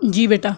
जी बेटा,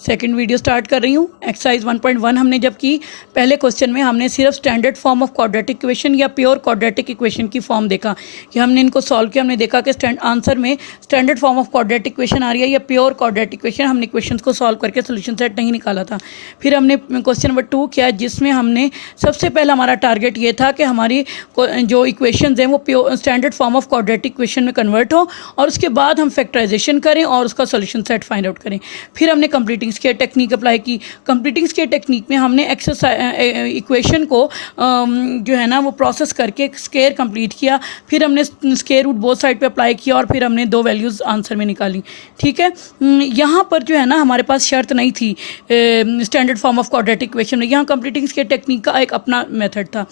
second video start कर रही हूँ। एक्सरसाइज 1.1 हमने जब की, पहले क्वेश्चन में हमने सिर्फ standard form of quadratic equation या प्योर क्वाड्रेटिक इक्वेशन की फॉर्म देखा कि हमने इनको सॉल्व किया। हमने देखा कि आंसर में standard form of quadratic equation आ रही है या प्योर क्वाड्रेटिक इक्वेशन। हमने इक्वेशन को सॉल्व करके सोल्यूशन सेट नहीं निकाला था। फिर हमने क्वेश्चन नंबर 2 किया, जिसमें हमने सबसे पहला हमारा टारगेट ये था कि हमारी जो इक्वेशन हैं वो pure standard form of quadratic equation में कन्वर्ट हो और उसके बाद हम फैक्टराइजेशन करें और उसका सोल्यूशन सेट फाइंड आउट करें। फिर हमने कंप्लीटिंग स्क्वायर टेक्निक अप्लाई की। कंप्लीटिंग स्क्वायर टेक्निक में हमने एक्सरसाइज इक्वेशन को जो है ना वो प्रोसेस करके स्क्वायर कंप्लीट किया। फिर हमने स्क्वायर रूट बोथ साइड पे अप्लाई किया और फिर हमने 2 वैल्यूज़ आंसर में निकाली। ठीक है, यहाँ पर जो है ना हमारे पास शर्त नहीं थी standard form of quadratic equation में, यहाँ कंप्लीटिंग स्क्वायर टेक्निक का एक अपना मेथड था।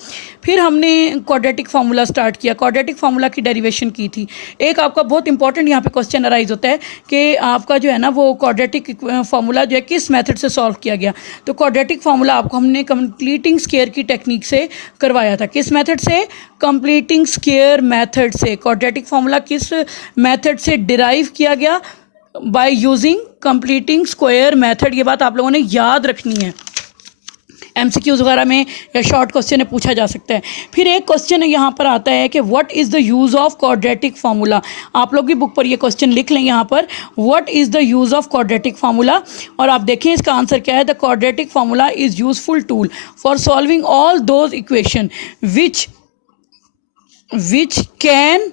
फिर हमने क्वाड्रेटिक फार्मूला स्टार्ट किया, क्वाड्रेटिक फार्मूला की डेरिवेशन की थी। एक आपका बहुत इंपॉर्टेंट यहाँ पे क्वेश्चन अराइज होता है कि आपका जो है ना वो क्वाड्रेटिक फार्मूला जो है किस मेथड से सॉल्व किया गया। तो क्वाड्रेटिक फार्मूला आपको हमने कंप्लीटिंग स्क्वायर की टेक्निक से करवाया था। किस मेथड से? कंप्लीटिंग स्क्वायर मेथड से। क्वाड्रेटिक फार्मूला किस मेथड से डिराइव किया गया? By using completing square method. ये बात आप लोगों ने याद रखनी है, एमसीक्यूज वगैरह में या शॉर्ट क्वेश्चन में पूछा जा सकता है। फिर एक क्वेश्चन यहाँ पर आता है कि what is the use of quadratic formula. आप लोग भी बुक पर ये क्वेश्चन लिख लें यहाँ पर, what is the use of quadratic formula. और आप देखें इसका आंसर क्या है। The quadratic formula is useful tool for solving all those equation which can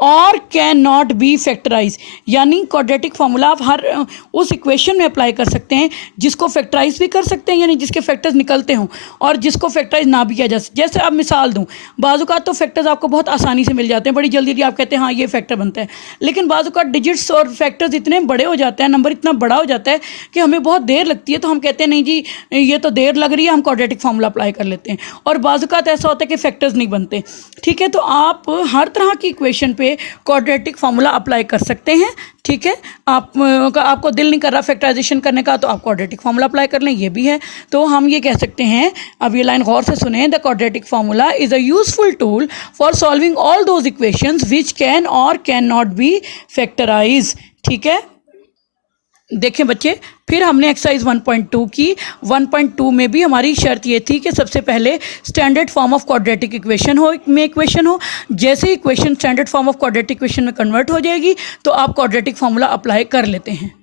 और कैन नॉट बी फैक्टराइज। यानी क्वाड्रेटिक फार्मूला आप हर उस इक्वेशन में अप्लाई कर सकते हैं जिसको फैक्टराइज भी कर सकते हैं, यानी जिसके फैक्टर्स निकलते हों, और जिसको फैक्टराइज ना भी किया जा सके। जैसे अब मिसाल दूं, बाज़ तो फैक्टर्स आपको बहुत आसानी से मिल जाते हैं, बड़ी जल्दी आप कहते हैं हाँ ये फैक्टर बनता है। लेकिन बाज़ डिजिट्स और फैक्टर्स इतने बड़े हो जाते हैं, नंबर इतना बड़ा हो जाता है कि हमें बहुत देर लगती है, तो हम कहते हैं नहीं जी ये तो देर लग रही है, हम क्वाड्रेटिक फार्मूला अप्लाई कर लेते हैं। और बाज़ ऐसा होता है कि फैक्टर्स नहीं बनते। ठीक है, तो आप हर तरह की इक्वेशन पे क्वाड्रेटिक फार्मूला अप्लाई कर सकते हैं। ठीक है, आपको दिल नहीं कर रहा फैक्टराइजेशन करने का तो आप क्वाड्रेटिक फार्मूला अप्लाई कर लें, ये भी है। तो हम ये कह सकते हैं, अब ये लाइन गौर से सुने, the quadratic formula is a useful tool for solving all those equations which can और कैन नॉट बी फैक्टराइज। ठीक है, देखें बच्चे, फिर हमने एक्सरसाइज 1.2 की। 1.2 में भी हमारी शर्त ये थी कि सबसे पहले standard form of quadratic equation हो। जैसे equation standard form of quadratic equation में कन्वर्ट हो जाएगी तो आप क्वाड्रेटिक फार्मूला अप्लाई कर लेते हैं।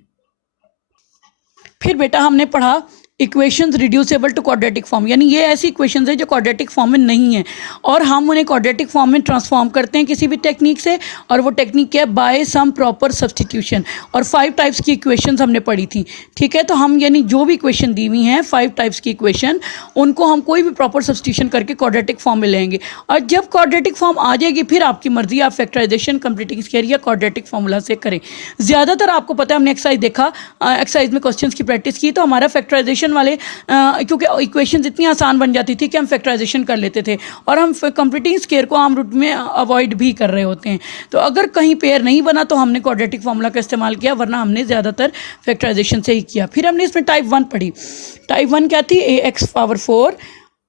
फिर बेटा हमने पढ़ा equations reducible to quadratic form, यानी ये ऐसी इक्वेशंस है जो क्वाड्रेटिक फॉर्म में नहीं है और हम उन्हें क्वाड्रेटिक फॉर्म में ट्रांसफॉर्म करते हैं किसी भी टेक्निक से, और वो टेक्निक क्या है? बाय सम प्रॉपर सब्सटीट्यूशन। और 5 टाइप्स की इक्वेशंस हमने पढ़ी थी। ठीक है, तो हम यानी जो भी इक्वेशन दी हुई हैं 5 टाइप्स की इक्वेशन, उनको हम कोई भी प्रॉपर सब्सटीट्यूशन करके क्वाड्रेटिक फॉर्म में लेंगे। और जब क्वाड्रेटिक फॉर्म आ जाएगी फिर आपकी मर्जी, आप फैक्टराइजेशन, कंप्लीटिंग स्क्वायर या क्वाड्रेटिक फार्मूला से करें। ज़्यादातर आपको पता है, हमने एक्सरसाइज देखा, एक्सरसाइज में क्वेश्चन की प्रैक्टिस की, तो हमारा फैक्टराइजेशन वाले क्योंकि इक्वेशंस इतनी आसान बन जाती थी कि हम फैक्टराइजेशन कर लेते थे और हम कंप्लीटिंग स्क्वायर को आम रूट में अवॉइड भी कर रहे होते हैं। तो अगर कहीं पेयर नहीं बना तो हमने क्वाड्रेटिक फार्मूला का इस्तेमाल किया, वरना हमने ज़्यादातर फैक्टराइजेशन से ही किया। फिर हमने इसमें टाइप 1 पढ़ी। टाइप 1 क्या थी? ax⁴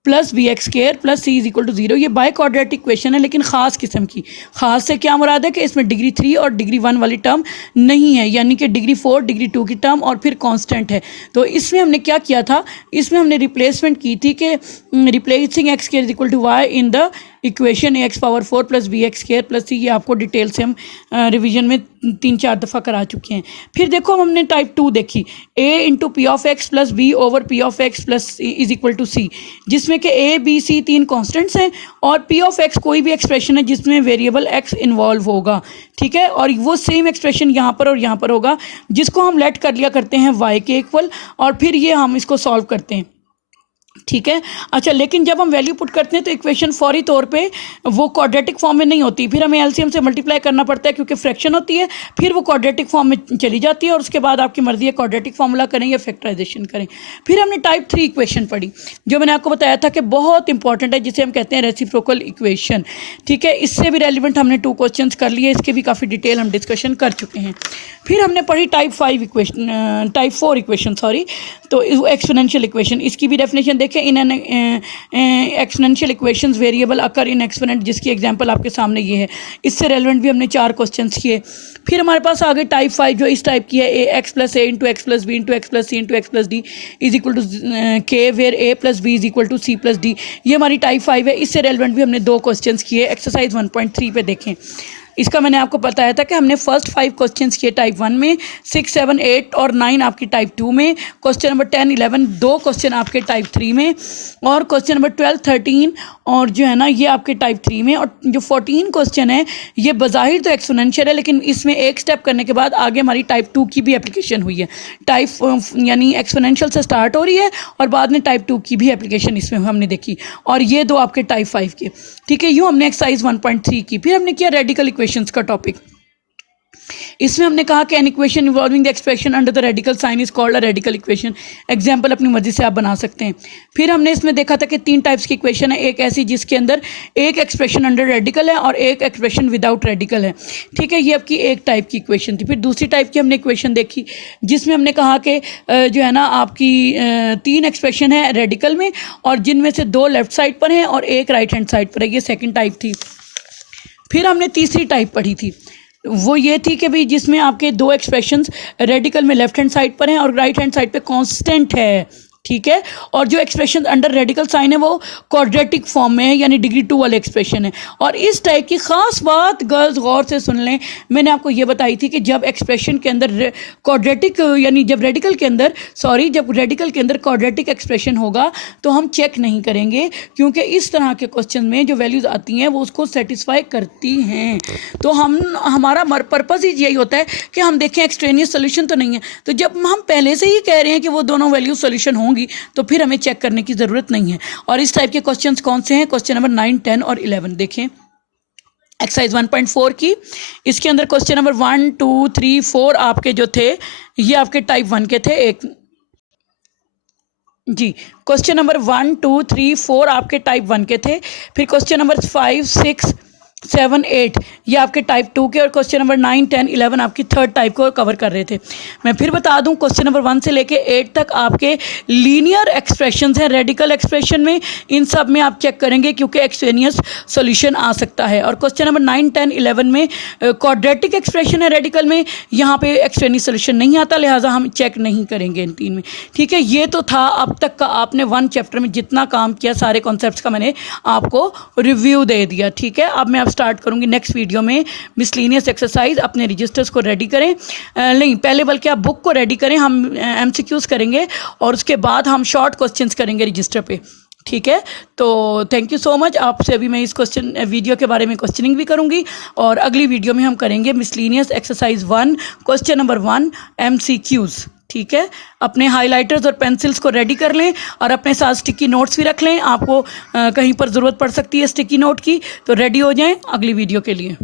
plus bx² plus c is equal to 0। ये बाय क्वाड्रेटिक इक्वेशन है, लेकिन ख़ास किस्म की। ख़ास से क्या मुराद है कि इसमें डिग्री 3 और डिग्री 1 वाली टर्म नहीं है, यानी कि डिग्री 4, डिग्री 2 की टर्म और फिर कांस्टेंट है। तो इसमें हमने क्या किया था? इसमें हमने रिप्लेसमेंट की थी कि replacing x² is equal to y in the equation ax⁴ plus bx² plus c। ये आपको डिटेल से हम रिवीजन में 3-4 दफ़ा करा चुके हैं। फिर देखो हमने टाइप 2 देखी, a into P of X plus B over P of X plus is equal to C, जिसमें कि a b c 3 कॉन्स्टेंट्स हैं और पी ऑफ एक्स कोई भी एक्सप्रेशन है जिसमें वेरिएबल x इन्वॉल्व होगा। ठीक है, और वो सेम एक्सप्रेशन यहाँ पर और यहाँ पर होगा, जिसको हम लेट कर लिया करते हैं y के इक्वल, और फिर ये हम इसको सॉल्व करते हैं। ठीक है, अच्छा, लेकिन जब हम वैल्यू पुट करते हैं तो इक्वेशन फौरी तौर पे वो क्वाड्रेटिक फॉर्म में नहीं होती, फिर हमें एलसीएम से मल्टीप्लाई करना पड़ता है क्योंकि फ्रैक्शन होती है, फिर वो क्वाड्रेटिक फॉर्म में चली जाती है और उसके बाद आपकी मर्जी है क्वाड्रेटिक फार्मूला करें या फैक्टराइजेशन करें। फिर हमने टाइप 3 इक्वेशन पढ़ी, जो मैंने आपको बताया था कि बहुत इंपॉर्टेंट है, जिसे हम कहते हैं रेसिप्रोकल इक्वेशन। ठीक है, इससे भी रेलिवेंट हमने 2 क्वेश्चन कर लिए, इसके भी काफ़ी डिटेल हम डिस्कशन कर चुके हैं। फिर हमने पढ़ी टाइप 4 इक्वेशन, तो एक्सपोनेंशियल इक्वेशन, इसकी भी डेफिनेशन देखी ठीक है, in an exponential equations variable occur in exponent, जिसकी एग्जांपल आपके सामने ये है। इससे रेलेवेंट भी हमने 4 क्वेश्चंस किए। फिर हमारे पास आगे टाइप 5 जो इस टाइप की है, A X plus A into X plus B into X plus C into X plus D is equal to K, where A plus B is equal to C plus D. ये हमारी type 5 है। इससे relevant भी हमने 2 questions किए। Exercise 1.3 पे देखें। इसका मैंने आपको बताया था कि हमने फर्स्ट 5 क्वेश्चंस किए टाइप 1 में, 6, 7, 8 और 9 आपकी टाइप 2 में, क्वेश्चन नंबर 10, 11 2 क्वेश्चन आपके टाइप 3 में, और क्वेश्चन नंबर 12, 13 और जो है ना ये आपके टाइप 3 में। और जो 14 क्वेश्चन है ये बज़ाहिर तो एक्सपोनेंशियल है, लेकिन इसमें एक स्टेप करने के बाद आगे हमारी टाइप 2 की भी एप्लीकेशन हुई है। टाइप यानी एक्सपोनेंशियल से स्टार्ट हो रही है और बाद में टाइप 2 की भी एप्लीकेशन इसमें हमने देखी। और ये 2 आपके टाइप 5 के, ठीक है। यूँ हमने एक्सरसाइज 1.3 की। फिर हमने किया रेडिकल इक्वेशंस का टॉपिक। इसमें हमने कहा कि an equation involving the expression under the radical sign is called a radical equation. Example अपनी मर्जी से आप बना सकते हैं। फिर हमने इसमें देखा था कि 3 टाइप्स की इक्वेशन है। एक ऐसी जिसके अंदर एक एक्सप्रेशन अंडर रेडिकल है और एक एक्सप्रेशन विदाउट रेडिकल है, ठीक है। ये आपकी एक टाइप की इक्वेशन थी। फिर दूसरी टाइप की हमने इक्वेशन देखी जिसमें हमने कहा कि जो है ना आपकी 3 एक्सप्रेशन है रेडिकल में और जिनमें से 2 लेफ्ट साइड पर हैं और एक राइट हैंड साइड पर है। ये सेकेंड टाइप थी। फिर हमने तीसरी टाइप पढ़ी थी, वो ये थी कि भाई जिसमें आपके 2 एक्सप्रेशंस रेडिकल में लेफ्ट हैंड साइड पर हैं और राइट हैंड साइड पे कांस्टेंट है, ठीक है। और जो एक्सप्रेशन अंडर रेडिकल साइन है वो क्वाड्रेटिक फॉर्म में है, यानी डिग्री 2 वाले एक्सप्रेशन है। और इस टाइप की ख़ास बात गर्ल्स गौर से सुन लें, मैंने आपको ये बताई थी कि जब एक्सप्रेशन के अंदर क्वाड्रेटिक यानी जब रेडिकल के अंदर क्वाड्रेटिक एक्सप्रेशन होगा तो हम चेक नहीं करेंगे, क्योंकि इस तरह के क्वेश्चन में जो वैल्यूज़ आती हैं वो उसको सेटिस्फाई करती हैं। तो हमारा पर्पज़ ही यही होता है कि हम देखें एक्सट्रेनियस सोल्यूशन तो नहीं है। तो जब हम पहले से ही कह रहे हैं कि वो दोनों वैल्यूज सोल्यूशन होंगी तो फिर हमें चेक करने की ज़रूरत नहीं है। और इस टाइप के क्वेश्चंस कौन से हैं? क्वेश्चन नंबर 9, 10 और 11 देखें। एक्सरसाइज 1.4 की, इसके अंदर क्वेश्चन नंबर 1, 2, 3, 4 आपके जो थे ये आपके टाइप 1 के थे। एक जी, क्वेश्चन नंबर 1, 2, 3, 4 आपके टाइप 1 के थे। फिर क्वेश्चन नंबर 5, 6, 7, 8 ये आपके टाइप 2 के, और क्वेश्चन नंबर 9, 10, 11 आपकी थर्ड टाइप को कवर कर रहे थे। मैं फिर बता दूं क्वेश्चन नंबर 1 से लेके 8 तक आपके लीनियर एक्सप्रेशंस हैं रेडिकल एक्सप्रेशन में। इन सब में आप चेक करेंगे क्योंकि एक्सट्रेनियस सॉल्यूशन आ सकता है। और क्वेश्चन नंबर 9, 10, 11 में क्वाड्रेटिक एक्सप्रेशन है रेडिकल में, यहाँ पे एक्सट्रेनियस सॉल्यूशन नहीं आता, लिहाजा हम चेक नहीं करेंगे इन 3 में, ठीक है। ये तो था अब तक का, आपने 1 चैप्टर में जितना काम किया सारे कॉन्सेप्ट्स का मैंने आपको रिव्यू दे दिया, ठीक है। अब मैं स्टार्ट करूंगी नेक्स्ट वीडियो में मिसलेनियस एक्सरसाइज। अपने रजिस्टर्स को रेडी करें, नहीं पहले बल्कि आप बुक को रेडी करें, हम एमसीक्यूज करेंगे और उसके बाद हम शॉर्ट क्वेश्चंस करेंगे रजिस्टर पे, ठीक है। तो थैंक यू सो मच। आपसे अभी मैं इस वीडियो के बारे में क्वेश्चनिंग भी करूंगी और अगली वीडियो में हम करेंगे miscellaneous exercise 1 question number 1 MCQs, ठीक है। अपने हाइलाइटर्स और पेंसिल्स को रेडी कर लें और अपने साथ स्टिकी नोट्स भी रख लें। आपको कहीं पर ज़रूरत पड़ सकती है स्टिकी नोट की, तो रेडी हो जाएं अगली वीडियो के लिए।